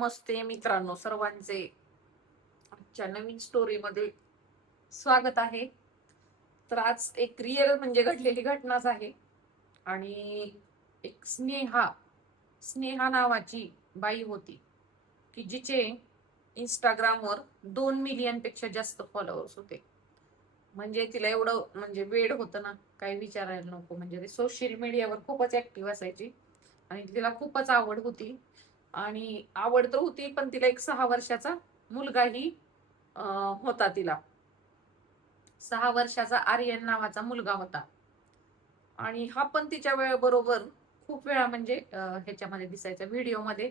नमस्ते मित्रांनो, सर्वांचे आजच्या नवीन स्टोरीमध्ये स्वागत आहे. तर आज एक रिअल म्हणजे घडलेली घटनाच आहे. आणि एक स्नेहा स्नेहा नावाची बाई होती की जिचे इंस्टाग्रामवर 2 मिलियन पेक्षा जास्त फॉलोअर्स होते. म्हणजे तिला एवढं म्हणजे वेड होतं ना, काही विचारायला नको. म्हणजे ते सोशल मीडियावर खूपच ऍक्टिव्ह असायची आणि तिला खूपच आवड होती. आणि आवड तर होती, पण तिला एक 6 वर्षाचा मुलगाही होता. तिला 6 वर्षाचा आर्यन नावाचा मुलगा होता. आणि हा पण तिच्या वेळेबरोबर खूप वेळा म्हणजे ह्याच्यामध्ये दिसायचा व्हिडिओमध्ये.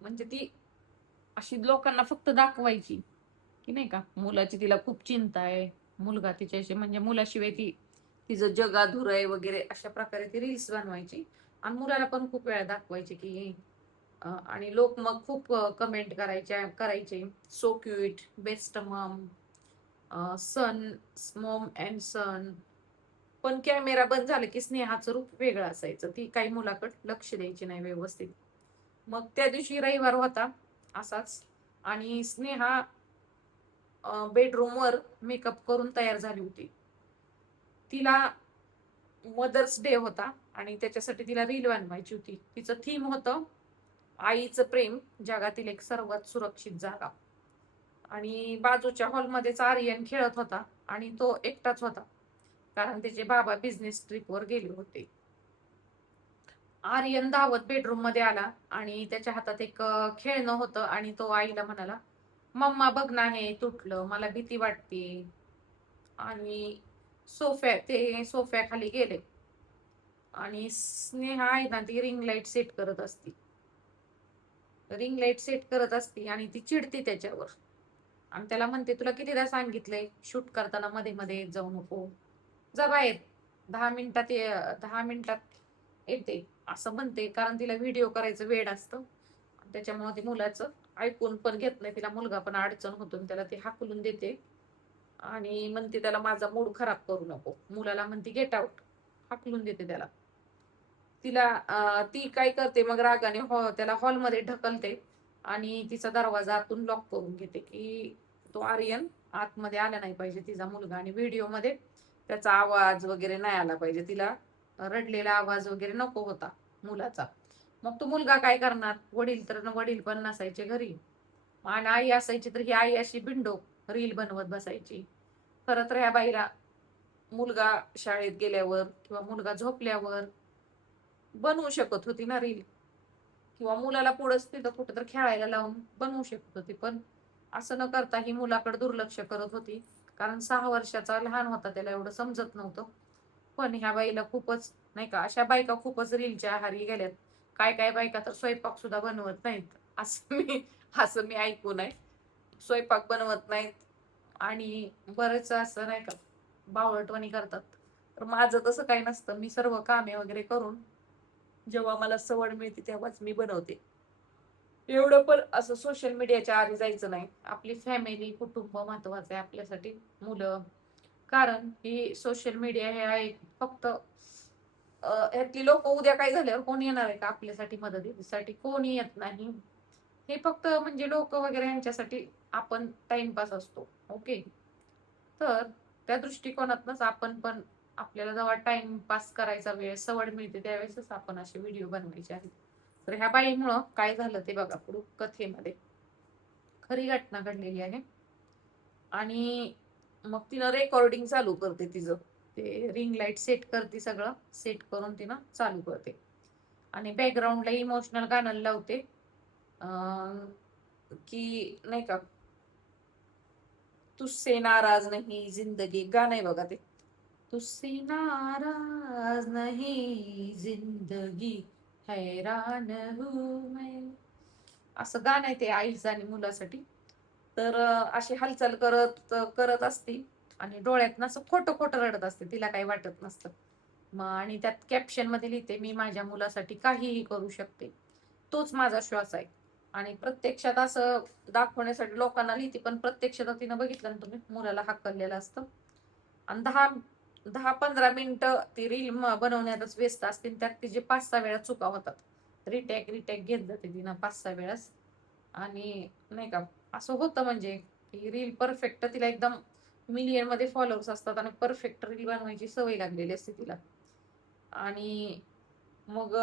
म्हणजे ती अशी लोकांना फक्त दाखवायची की नाही का, मुलाची तिला खूप चिंता आहे, मुलगा तिच्याशी म्हणजे मुलाशिवाय ती तिचं जग अधुरं आहे वगैरे, अशा प्रकारे ती रील्स बनवायची. आणि मुलाला पण खूप वेळा दाखवायची की आणि लोक मग खूप कमेंट करायचे, so cute, best mom, son, mom and son. पण कॅमेरा बंद झाला की स्नेहाचं रूप वेगळं असायचं. ती काही मुलाकडे लक्ष द्यायची नाही व्यवस्थित. मग त्या दिवशी रविवार होता असाच. आणि स्नेहा बेडरूमवर मेकअप करून तयार झाली होती. तिला मदर्स डे होता आणि त्याच्यासाठी तिला रील बनवायची होती. तिचं थीम होतं आईचं प्रेम जगातील एक सर्वात सुरक्षित जागा. आणि बाजूच्या हॉलमध्येच आर्यन खेळत होता आणि तो एकटाच होता, कारण त्याचे बाबा बिझनेस ट्रिपवर गेले होते. आर्यन धावत बेडरूम मध्ये आला आणि त्याच्या हातात एक खेळणं होतं आणि तो आईला म्हणाला, मम्मा बघ ना, हे तुटलं, मला भीती वाटते. आणि सोफ्याखाली गेले. आणि स्नेहा आहे ना, ती रिंग लाईट सेट करत असती आणि ती चिडते त्याच्यावर. आणि त्याला म्हणते, तुला कितीदा सांगितलंय शूट करताना मध्ये मध्ये येत जाऊ नको, जा बाहेर, 10 मिनिटात येते, असं म्हणते. कारण तिला व्हिडिओ करायचं वेड असतं. त्याच्यामुळे ती मुलाचं ऐकून पण घेत नाही. तिला मुलगा पण अडचण होतो, त्याला ती हाकलून देते. आणि म्हणते त्याला, माझा मूड खराब करू नको. मुलाला म्हणते गेट आउट, हाकलून देते त्याला. ती काय करते मग रागाने, त्याला हॉलमध्ये ढकलते आणि तिचा दरवाजा आतून लॉक करून घेते की तो आर्यन आतमध्ये आला नाही पाहिजे, तिचा मुलगा. आणि व्हिडिओमध्ये त्याचा आवाज वगैरे नाही आला पाहिजे, तिला रडलेला आवाज वगैरे नको होता मुलाचा. मग तो मुलगा काय करणार, वडील पण नसायचे घरी आणि आई असायची, तर ही आई अशी बिंडो रील बनवत बसायची. खरं तर ह्या बाईला मुलगा शाळेत गेल्यावर किंवा मुलगा झोपल्यावर बनवू शकत होती ना रील, किंवा मुलाला पुढंच तिथं कुठं तर खेळायला लावून बनवू शकत होती. पण असं न करता ही मुलाकडे दुर्लक्ष करत होती. कारण 6 वर्षाचा लहान होता, त्याला एवढं समजत नव्हतं. पण ह्या बाईला खूपच नाही का, अशा बायका खूपच रीलच्या आहारी गेल्यात. काय काय बायका तर स्वयंपाक सुद्धा बनवत नाहीत, असं मी ऐकून आहे. स्वयंपाक बनवत नाहीत आणि बरेच असं नाही का बावळटवाणी करतात. तर माझं तसं काही नसतं, मी सर्व कामे वगैरे करून जेव्हा मला सवड मिळते तेव्हाच मी बनवते. एवढं पण असं सोशल मीडियाच्या आधी जायचं नाही. आपली फॅमिली, कुटुंब महत्वाचं आहे आपल्यासाठी, मुलं. कारण ही सोशल मीडिया हे आहे फक्त ह्यातली लोक उद्या काय झाल्यावर कोण येणार आहे का आपल्यासाठी मदतीसाठी? कोणी येत नाही. हे फक्त म्हणजे लोक वगैरे यांच्यासाठी आपण टाइमपास असतो. ओके. तर त्या दृष्टिकोनातनच आपण पण, आपल्याला जेव्हा टाइम पास करायचा वेळ, सवड मिळते, त्यावेळेसच आपण असे व्हिडिओ बनवायचे आहेत. तर ह्या बाईमुळं काय झालं ते बघा पुढे कथेमध्ये. खरी घटना घडलेली आहे. आणि मग तिनं रेकॉर्डिंग चालू करते तिचं, ते रिंग लाईट सेट करते, सगळं सेट करून तिनं चालू करते. आणि बॅकग्राऊंडला इमोशनल गाणं लावते. की नाही का, तुझसे नाराज नहीं जिंदगी, गाणं आहे बघा ते, तुझसे नाराज नहीं जिंदगी, हैरान हूं मैं, असं गाणं आहे ते आईचं आणि मुलासाठी. तर अशी हालचाल करत करत असती आणि डोळ्यात असं खोटं खोटं रडत असते, तिला काही वाटत नसतं. मग आणि त्यात कॅप्शन मध्ये लिहिते, मी माझ्या मुलासाठी काहीही करू शकते, तोच माझा श्वास आहे. आणि प्रत्यक्षात असं दाखवण्यासाठी लोकांना लिहिते, पण प्रत्यक्षात तिनं बघितलं ना तुम्ही, मुलाला हाकललेलं असतं. आणि 10-15 मिनिटं ती रील बनवण्यातच व्यस्त असते. त्यात तिचे 5-6 वेळा चुका होतात. रिटॅक घेत जाते तिनं 5-6 वेळास. आणि नाही का असं होतं म्हणजे की रील परफेक्ट तिला एकदम मिलियन मध्ये फॉलोअर्स असतात आणि परफेक्ट रील बनवायची सवय लागलेली असते तिला. आणि मग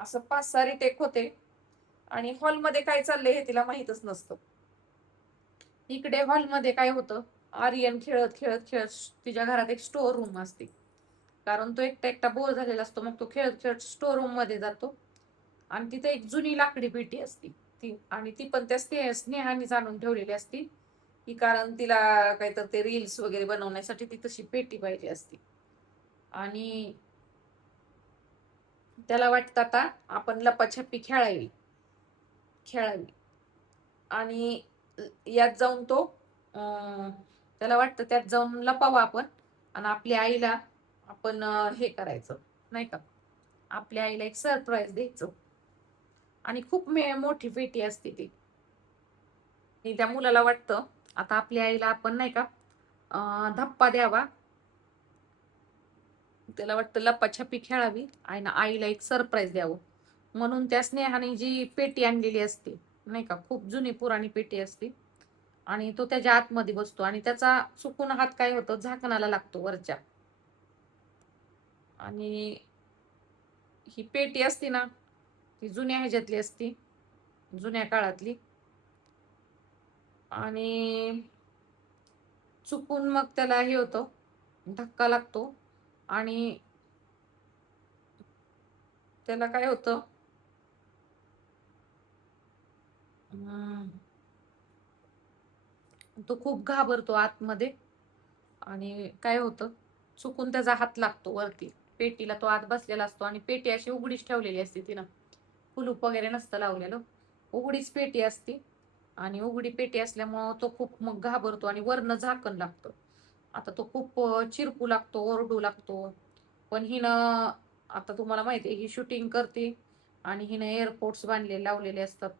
असं 5-6 रिटेक होते आणि हॉलमध्ये काय चाललंय हे तिला माहीतच नसतं. इकडे हॉलमध्ये काय होतं, आर्यन खेळत खेळत खेळत तिच्या घरात एक स्टोअर रूम असते. कारण तो एकटा एकटा बोर झालेला असतो, मग तो खेळत खेळत स्टोअर रूम मध्ये जातो आणि तिथे एक जुनी लाकडी पेटी असते ती, आणि ती पण त्या स्नेहाने जाणून ठेवलेली असती की कारण तिला काहीतरी ते रील्स वगैरे बनवण्यासाठी ती तशी पेटी पाहिजे असती. आणि त्याला वाटतं आता आपण लपाछपी खेळावी आणि यात जाऊन तो त्याला वाटतं त्यात जाऊन लपावं आपण आणि आपल्या आईला आपण हे करायचं नाही का, आपल्या आईला एक सरप्राईज द्यायचं. आणि खूप मोठी पेटी असते ती. आणि त्या मुलाला वाटतं आता आपल्या आईला आपण नाही का धप्पा द्यावा. त्याला वाटतं लपाछपी खेळावी आणि आईला एक सरप्राईज द्यावं, म्हणून त्या स्नेहाने जी पेटी आणलेली असते नाही का, खूप जुनी पुराणी पेटी असते, आणि तो त्याच्या आतमध्ये बसतो आणि त्याचा चुकून हात काय होतं, झाकणाला लागतो वरच्या. आणि ही पेटी असती ना, ती जुन्या ह्याच्यातली असती, जुन्या काळातली. आणि चुकून मग त्याला हे होतं, धक्का लागतो आणि त्याला काय होतं, तो खूप घाबरतो आतमध्ये. आणि काय होतं, चुकून त्याचा हात लागतो वरती पेटीला, तो आत बसलेला असतो आणि पेटी अशी उघडीच ठेवलेली असते तिनं, कुलूप वगैरे नसतं लावलेलं, उघडीच पेटी असते. आणि उघडी पेटी असल्यामुळं तो खूप मग घाबरतो आणि वरनं झाकण लागतं. आता तो खूप चिरकू लागतो, ओरडू लागतो. पण हिनं, आता तुम्हाला माहिती आहे ही शूटिंग करते आणि हिनं एअरपोर्ट्स लावलेले असतात,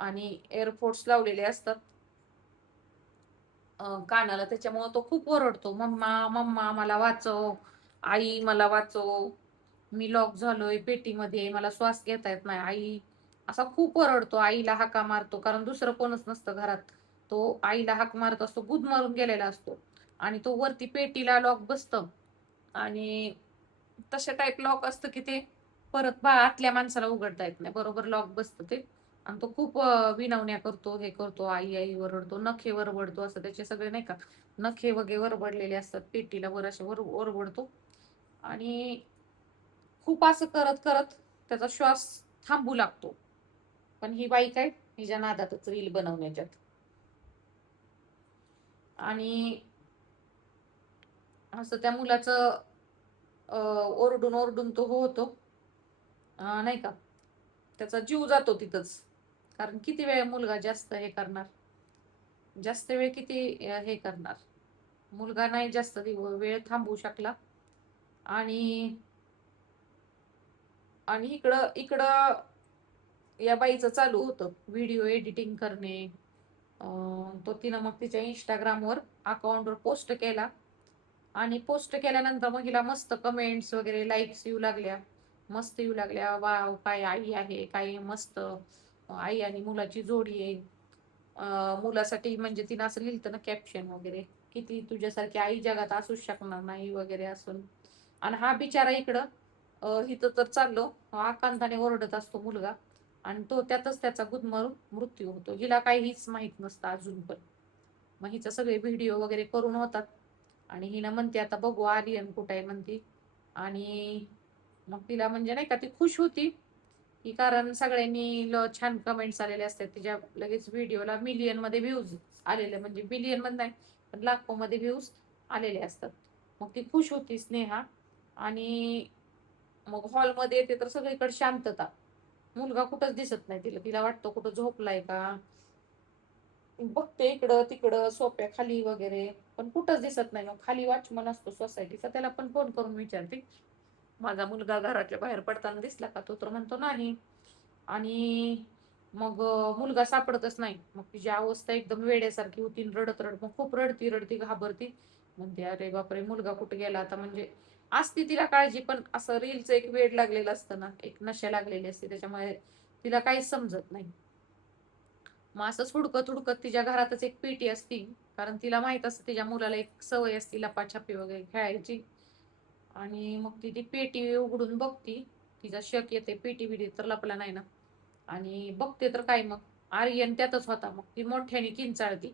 आणि एअरपोर्ट्स लावलेले असतात कानाला, त्याच्यामुळे तो खूप ओरडतो, मम्मा मम्मा मला वाचव, आई मला वाचव, मी लॉक झालोय पेटीमध्ये, मला श्वास घेता येत नाही आई. असा खूप ओरडतो, आईला हाका मारतो कारण दुसरं कोणच नसतं घरात. तो आईला हाक मारत असतो, गुद मारून गेलेला असतो. आणि तो वरती पेटीला लॉक बसतं आणि तशा टाईप लॉक असतं की ते परत आतल्या माणसाला उघडता येत नाही, बरोबर लॉक बसतं ते. आणि तो खूप विनवण्या करतो, हे करतो, आई आई वरडतो, नखे वरबडतो, असं त्याचे सगळे नाही का नखे वगैरे वरबडलेले असतात पेटीला, वर असे वरबडतो. आणि खूप असं करत करत त्याचा श्वास थांबू लागतो. पण ही बाई काय हिच्या नादातच रील बनवण्याच्यात. आणि असं त्या मुलाचं ओरडून ओरडून तो होतो नाही का, त्याचा जीव जातो तिथंच. कारण किती वेळ मुलगा जास्त हे करणार, जास्त वेळ किती हे करणार, मुलगा नाही जास्त वेळ थांबवू शकला. आणि आणि इकडं इकडं या बाईचं चालू होतं व्हिडिओ एडिटिंग करणे. तो तिनं मग तिच्या इंस्टाग्रामवर अकाउंटवर पोस्ट केला आणि पोस्ट केल्यानंतर मग हिला मस्त कमेंट्स वगैरे लाईक्स येऊ लागल्या, मस्त येऊ लागल्या, वाव काय आई आहे, काय मस्त आई आणि मुलाची जोडी आहे. मुलासाठी म्हणजे तिनं असं लिहिलं ना कॅप्शन वगैरे, किती तुझ्यासारखी आई जगात असूच शकणार नाही वगैरे असून. आणि हा बिचारा इकडं इथं तर चाललो आकांताने ओरडत असतो मुलगा, आणि तो त्यातच त्याचा गुदमरून मृत्यू होतो. हिला काहीच माहित नसतं अजून पण. मग हिचं सगळे व्हिडिओ वगैरे करून होतात आणि हिला म्हणते आता बघू आर्यन कुठे आहे म्हणते. आणि मग तिला म्हणजे नाही का ती खुश होती की कारण सगळ्यांनी छान कमेंट्स आलेले असतात तिच्या, लगेच व्हिडिओला मिलियन मध्ये व्ह्यूज आलेले, म्हणजे मिलियन मध्ये नाही पण लाखो मध्ये व्ह्यूज आलेले असतात. मग ती खुश होती स्नेहा. आणि मग हॉलमध्ये येते तर सगळीकडे शांतता, मुलगा कुठंच दिसत नाही तिला, तिला वाटतं कुठं झोपलाय का, बघते इकडं तिकडं सोप्या खाली वगैरे, पण कुठंच दिसत नाही. मग खाली वॉचमन असतो सोसायटीचा, त्याला पण फोन करून विचारते माझा मुलगा घराच्या बाहेर पडताना दिसला का, तो तर म्हणतो नाही. आणि मग मुलगा सापडतच नाही. मग तिची अवस्था एकदम वेड्यासारखी होती, रडत रडत मग खूप रडती रडती घाबरती, म्हणते अरे बापरे मुलगा कुठे गेला आता. म्हणजे असती तिला काळजी, पण असं रीलचं एक वेड लागलेलं असतं ना, एक नशा लागलेली असते त्याच्यामुळे तिला काहीच समजत नाही. मग असंच हुडकत हुडकत तिच्या घरातच एक पेटी असती, कारण तिला माहित असतं तिच्या मुलाला एक सवय असते लपाछपी वगैरे खेळायची. आणि मग ती पेटी उघडून बघती. तिचा शक येते पेटी बिटी तर लपला नाही ना. आणि बघते तर काय, मग आर्यन त्यातच होता. मग ती मोठ्याने किंचाळती,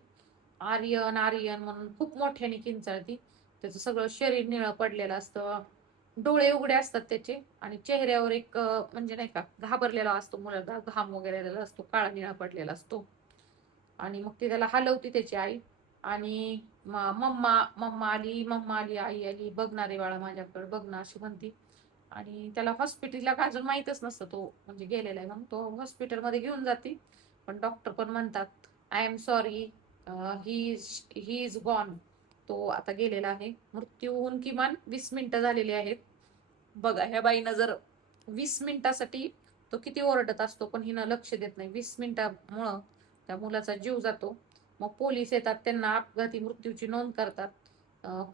आर्यन आर्यन म्हणून खूप मोठ्याने किंचाळती. त्याचं सगळं शरीर निळं पडलेलं असतं, डोळे उघडे असतात त्याचे, आणि चेहऱ्यावर एक म्हणजे नाही का घाबरलेला असतो मुलगा, घाम वगैरे आलेला असतो, काळा निळा पडलेला असतो. आणि मग ती त्याला हलवती त्याची आई. आणि मम्मा मम्मा आली, मम्मा आली, आई आली, बघणारे बाळा माझ्याकडे बघ ना, अशी म्हणती. आणि त्याला हॉस्पिटलला अजून माहितच नसतं तो म्हणजे गेलेला आहे, मग तो हॉस्पिटलमध्ये घेऊन जाते. पण डॉक्टर पण म्हणतात, I am sorry, he is gone. तो आता गेलेला आहे. मृत्यू होऊन किमान 20 मिनिटं झालेली आहेत. बघा ह्या बाईनं जर 20 मिनिटासाठी तो किती ओरडत असतो, पण हिनं लक्ष देत नाही. 20 मिनिटामुळं त्या मुलाचा जीव जातो. मग पोलीस येतात, त्यांना अपघाती मृत्यूची नोंद करतात.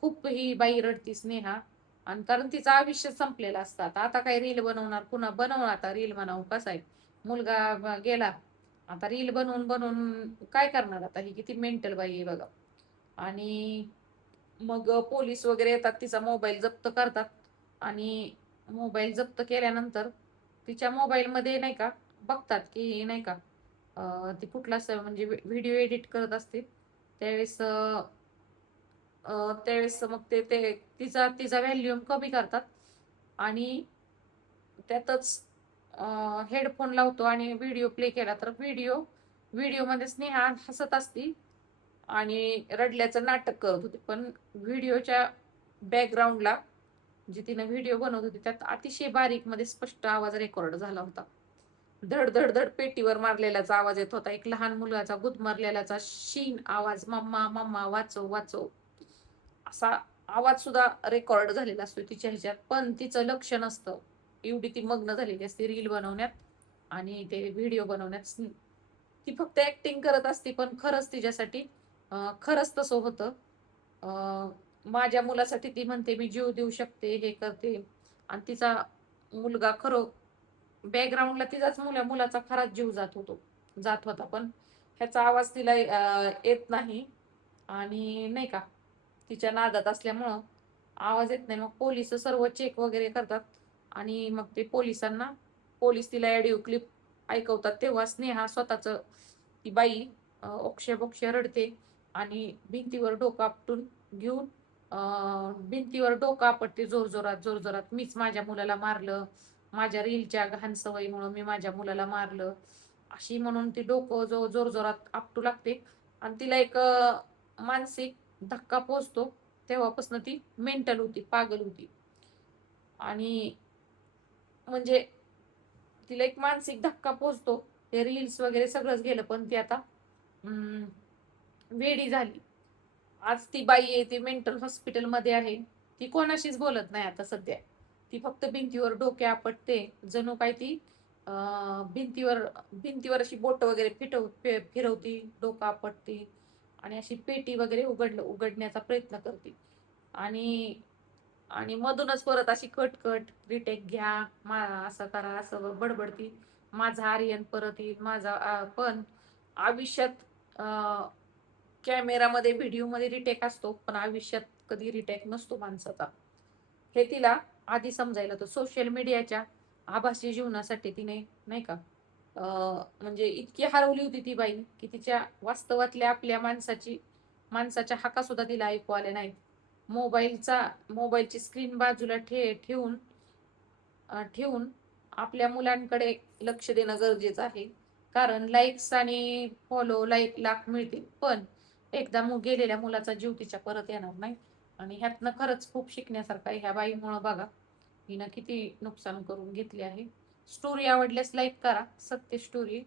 खूप ही बाई रडती स्नेहा. आणि कारण तिचं आयुष्य संपलेलं असतं. आता काय रील बनवणार, पुन्हा बनवणार आता रील बनवून कसं आहे, मुलगा गेला, आता रील बनवून बनवून काय करणार आता, ही किती मेंटल बाई आहे बघा. आणि मग पोलीस वगैरे येतात, तिचा मोबाईल जप्त करतात. आणि मोबाईल जप्त केल्यानंतर तिच्या मोबाईलमध्ये नाही का बघतात की नाही का ती कुठला म्हणजे व्हिडिओ एडिट करत असते त्यावेळेस. त्यावेळेस मग ते ते तिचा तिचा व्हॅल्यूम कमी करतात. आणि त्यातच हेडफोन लावतो आणि व्हिडिओ प्ले केला तर व्हिडिओ व्हिडिओमध्ये स्नेहा हसत असती आणि रडल्याचं नाटक करत होते. पण व्हिडिओच्या बॅकग्राऊंडला जी तिने व्हिडिओ बनवत होती त्यात अतिशय बारीक मध्ये स्पष्ट आवाज रेकॉर्ड झाला होता. धड धड धड पेटीवर मारलेल्याचा आवाज येत होता, एक लहान मुलाचा गुदमरलेल्याचा शीन आवाज, मम्मा मम्मा वाचव वाचव, असा आवाज सुद्धा रेकॉर्ड झालेला असतो तिच्या ह्याच्यात. पण तिचं लक्ष नसतं, एवढी ती मग्न झालेली असते रील बनवण्यात आणि ते व्हिडिओ बनवण्यात. ती फक्त ऍक्टिंग करत असते, पण खरंच तिच्यासाठी खरंच तसं होतं. माझ्या मुलासाठी ती म्हणते मी जीव देऊ शकते, हे करते. आणि तिचा मुलगा खरं बॅकग्राऊंडला तिचाच मुलाचा खराच जीव जात होता. पण ह्याचा आवाज तिला येत नाही. आणि नाही का तिच्या नादात असल्यामुळं आवाज येत नाही. मग पोलिस सर्व चेक वगैरे करतात. आणि मग ते पोलीस तिला ऑडिओ क्लिप ऐकवतात, तेव्हा स्नेहा स्वतःच ती बाई अक्षय बक्षय रडते आणि भिंतीवर डोकं आपटून घेऊन भिंतीवर डोकं आपटते जोर जोरात जोर जोरात, मीच माझ्या मुलाला मारलं, माझ्या रीलच्या घाण सवयीमुळे मी माझ्या मुलाला मारलं, अशी म्हणून ती डोकं जोर जोरात आपटू लागते. आणि तिला एक मानसिक धक्का पोचतो. तेव्हापासून ती मेंटल होती, पागल होती. आणि म्हणजे तिला एक मानसिक धक्का पोचतो, ते रील्स वगैरे सगळंच गेलं, पण ती आता वेडी झाली. आज ती बाई आहे, ती मेंटल हॉस्पिटल मध्ये आहे. ती कोणाशीच बोलत नाही आता सध्या. ती फक्त भिंतीवर डोके आपटते, जणू काय ती भिंतीवर भिंतीवर अशी बोट वगैरे फिरवती, डोकं आपटते आणि अशी पेटी वगैरे उघडण्याचा प्रयत्न करते. आणि आणि मधूनच परत अशी कटकट रिटेक घ्या, असं करा, असं बडबडती. माझा आर्यन परत येईल, माझा पण आयुष्यात कॅमेरामध्ये व्हिडिओमध्ये रिटेक असतो, पण आयुष्यात कधी रिटेक नसतो माणसाचा. हे तिला आधी समजायला होतं. सोशल मीडियाच्या आभासी जीवनासाठी तिने नाही का म्हणजे इतकी हरवली होती ती बाई की तिच्या वास्तवातल्या आपल्या माणसाच्या हाका सुद्धा तिला ऐकू आले नाहीत. मोबाईलची स्क्रीन बाजूला ठेवून आपल्या मुलांकडे लक्ष देणं गरजेचं आहे. कारण लाईक्स आणि लाख मिळतील, पण एकदा गेलेल्या मुलाचा जीव तिच्या परत येणार नाही. आणि ह्यातनं खरंच खूप शिकण्यासारखं आहे. ह्या बाईमुळं बघा हिनं किती नुकसान करून घेतले आहे. स्टोरी आवडल्यास लाईक करा, सत्य स्टोरी.